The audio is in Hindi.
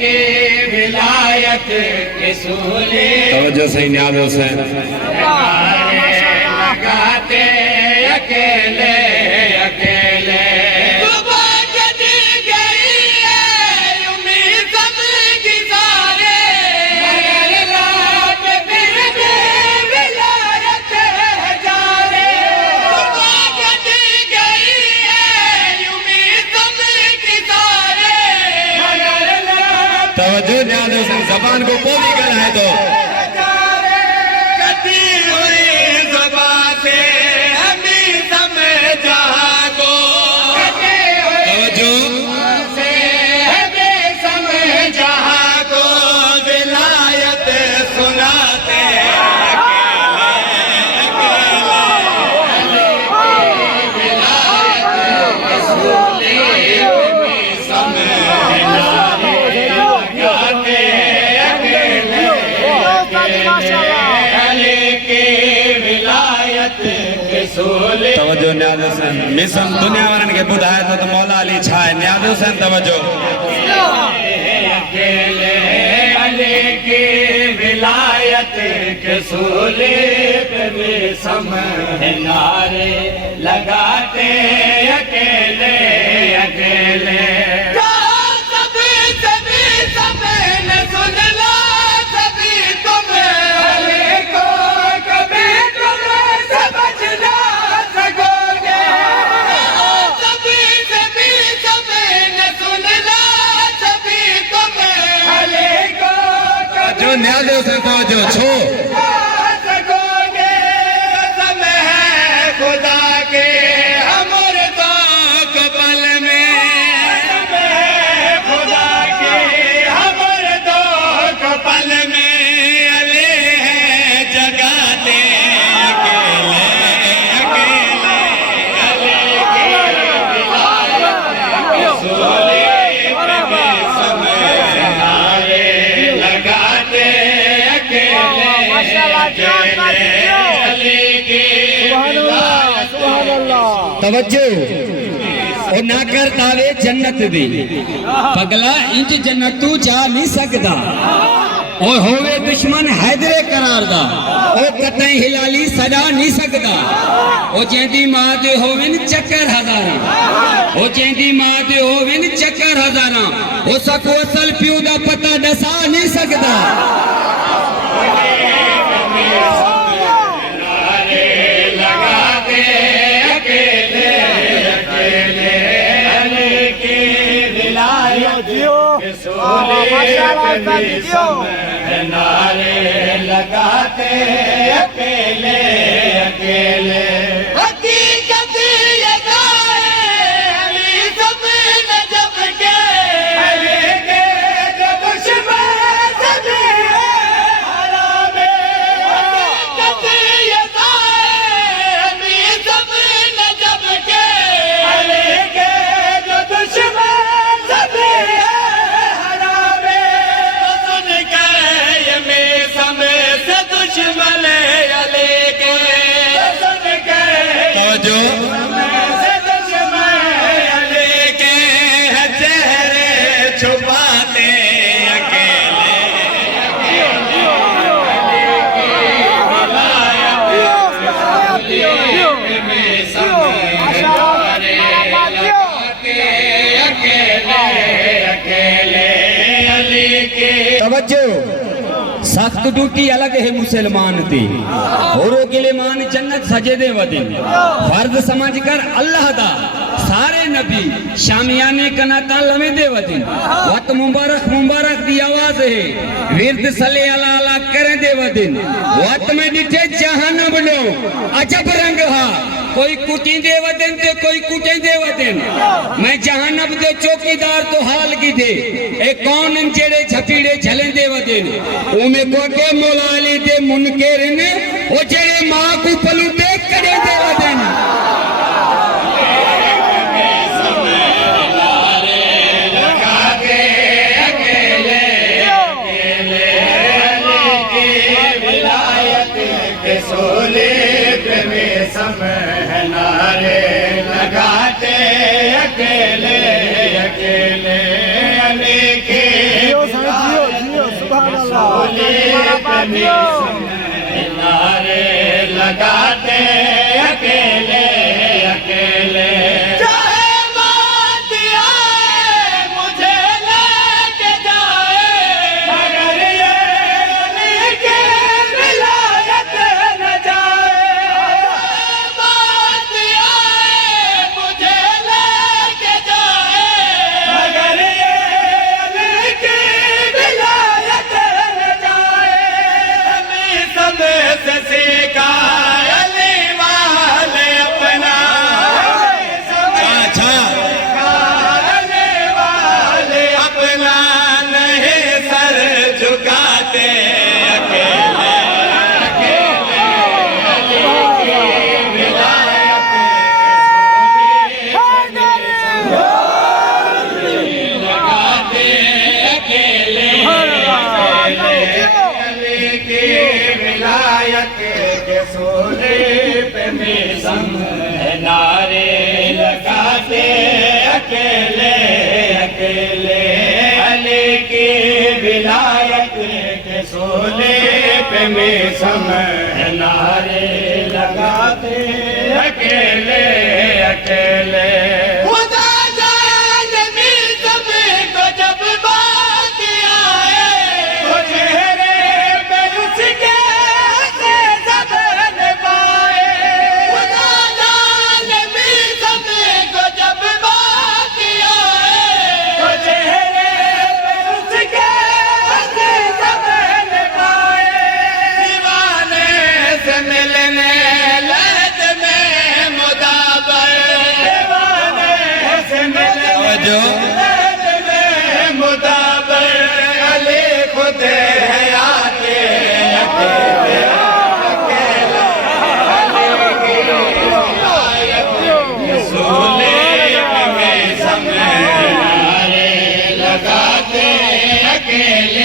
के विलायत के सूले तवज्जो से नियाज़ हुसैन लगाते अकेले अकेले तवज्जो नियाज़ हुसैन ज़बान को बोली गल है तो कटी हुई ज़बान से हमें समझा को तवज्जो से हमें समझा को विलायत सुनाते तवज्जो नियाज़ हुसैन मिसन दुनिया वारन के बुधाए तो मौला अली छाए नियाज़ हुसैन तवज्जो अकेले अली की विलायत के सूले पे नारे लगाते अकेले अकेले नियाज़ हुसैन तवज्जो छो खुदा के हमर तो कपल में खुदा के हमर तो कपल में अले जगाते अकेले अकेले अले के सोले पे समय लगाते अकेले तवज्जो ओ ना कर दावे जन्नत दी पगला इंज जन्नत तू जा नहीं सकदा ओ होवे दुश्मन हैदरे करार दा ओ कतई हिलाली सजा नहीं सकदा ओ जेंदी मां दे होवन चक्कर हजारा ओ जेंदी मां दे होवन चक्कर हजारा ओ सको असल पियो दा पता दसा नहीं सकदा नारे लगाते अकेले अकेले हकीकत ये अली सब न जब के अली के जो दुश्मन सभी हरामे हकीकत ये अली सब न जब के अली के जो दुश्मन सभी दुश्मन अले के तवज्जो दुश्मन अले के चेहरे छुपाते अकेले अकेले अली के तवज्जो सख्त ड्यूटी अलग है मुसलमान दी औरों के लिए मान जन्नत सजे दे वदिन फर्ज समझ कर अल्लाह दा सारे नबी शामियाने कनाता लमे दे वदिन वक्त मुबारक मुबारक दी आवाज है विरद सले अला अला करे दे वदिन वक्त में डिठे जहानम लो अजब रंग हा कोई कुटी दे वदिन ते कोई कुटे दे वदिन मैं जहानम दे चौकीदार तो हाल की दे ए कौन जेड़े झपीड़े झलें दे वदिन उमे कोटे मौला अली दे मुनकर ने ओ जेड़े मां को पलू देख करे दे वदिन सोले में नारे लगाते अकेले अकेले अली के नारे लगाते अकेले अकेले चाहे मौत आए मुझे लेके जाए मगर ये अली की विलायत न जाए मौत आए मुझे लेके जाए मगर ये अली की विलायत न जाए हमें सब से सीखा अली वाले अपना अच्छा अली वाले अपना नहीं सर झुकाते अकेले अकेले अली की विलायत लगाते अकेले अली की विलायत के सोने पे मिसम नारे लगाते अकेले अकेले अली की विलायत के सोने पे मिसम नारे लगाते अकेले अकेले खुदा जाने मिसम को जब बात आए तो चेहरे पे उसके से ज़बान पाए खुदा जाने मिसम को जब बात आए तो चेहरे पे उसके से ज़बान पाए दीवाने से मिलने लहद में मुदाबर दीवाने से मिलने जो लहद में मुदाबर अली खुद है आके अकेले अकेले अली की विलायत के सोने पे मिसम नारे लगाते अकेले